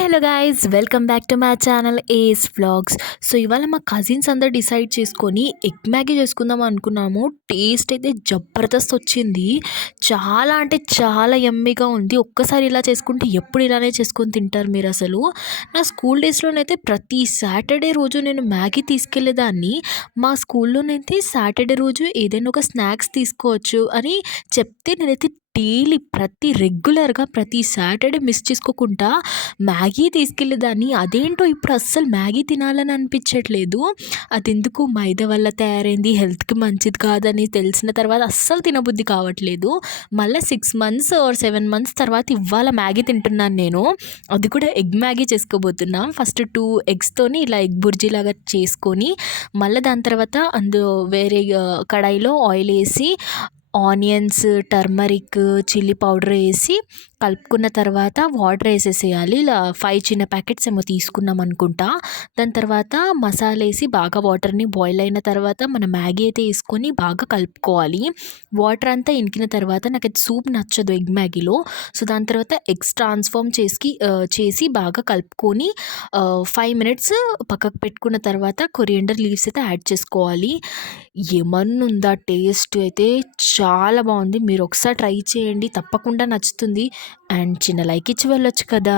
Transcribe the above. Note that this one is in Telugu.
Hello guys, welcome back to my channel ace vlogs. So ఇవాళ మా కజిన్స్ అందరు డిసైడ్ చేసుకొని ఎగ్ మ్యాగీ చేసుకుందాం అనుకున్నాము. టేస్ట్ అయితే జబర్దస్త్ వచ్చింది. చాలా అంటే చాలా యమ్మీగా ఉంది. ఒక్కసారి ఇలా చేసుకుంటే ఎప్పుడు ఇలానే చేసుకొని తింటారు మీరు అసలు. నా స్కూల్ డేస్లోనైతే ప్రతి సాటర్డే రోజు నేను మ్యాగీ తీసుకెళ్ళేదాన్ని. మా స్కూల్లోనైతే సాటర్డే రోజు ఏదైనా ఒక స్నాక్స్ తీసుకోవచ్చు అని చెప్తే నేనైతే డైలీ రెగ్యులర్గా ప్రతి సాటర్డే మిస్ చేసుకోకుండా మ్యాగీ తీసుకెళ్ళేదాన్ని. అదేంటో ఇప్పుడు అస్సలు మ్యాగీ తినాలని అనిపించట్లేదు. అదెందుకు మైదా వల్ల తయారైంది, హెల్త్కి మంచిది కాదని తెలిసిన తర్వాత అస్సలు తినబుద్ధి కావట్లేదు. మళ్ళీ 6 మంత్స్ ఆర్ 7 మంత్స్ తర్వాత ఇవాళ మ్యాగీ తింటున్నాను నేను. అది కూడా ఎగ్ మ్యాగీ చేసుకోబోతున్నాం. ఫస్ట్ 2 ఎగ్స్తోని ఇలా ఎగ్ బుర్జీ లాగా చేసుకొని మళ్ళీ దాని తర్వాత వేరే కడాయిలో ఆయిల్ వేసి ఆనియన్స్, టర్మరిక్, చిల్లీ పౌడర్ వేసి కలుపుకున్న తర్వాత వాటర్ వేసేసేయాలి. ఇలా 5 చిన్న ప్యాకెట్స్ ఏమో తీసుకున్నాం అనుకుంటా. దాని తర్వాత మసాలా వేసి బాగా వాటర్ని బాయిల్ అయిన తర్వాత మన మ్యాగీ అయితే వేసుకొని బాగా కలుపుకోవాలి. వాటర్ అంతా ఇంకిన తర్వాత నాకైతే సూప్ నచ్చదు ఎగ్ మ్యాగీలో. సో దాని తర్వాత ఎగ్స్ ట్రాన్స్ఫార్మ్ చేసి బాగా కలుపుకొని 5 మినిట్స్ పక్కకు పెట్టుకున్న తర్వాత కొరియండర్ లీవ్స్ అయితే యాడ్ చేసుకోవాలి. ఏమన్నుందా టేస్ట్ అయితే చాలా బాగుంది. మీరు ఒకసారి ట్రై చేయండి, తప్పకుండా నచ్చుతుంది. అండ్ చిన్న లైక్ ఇచ్చి వెళ్ళొచ్చు కదా.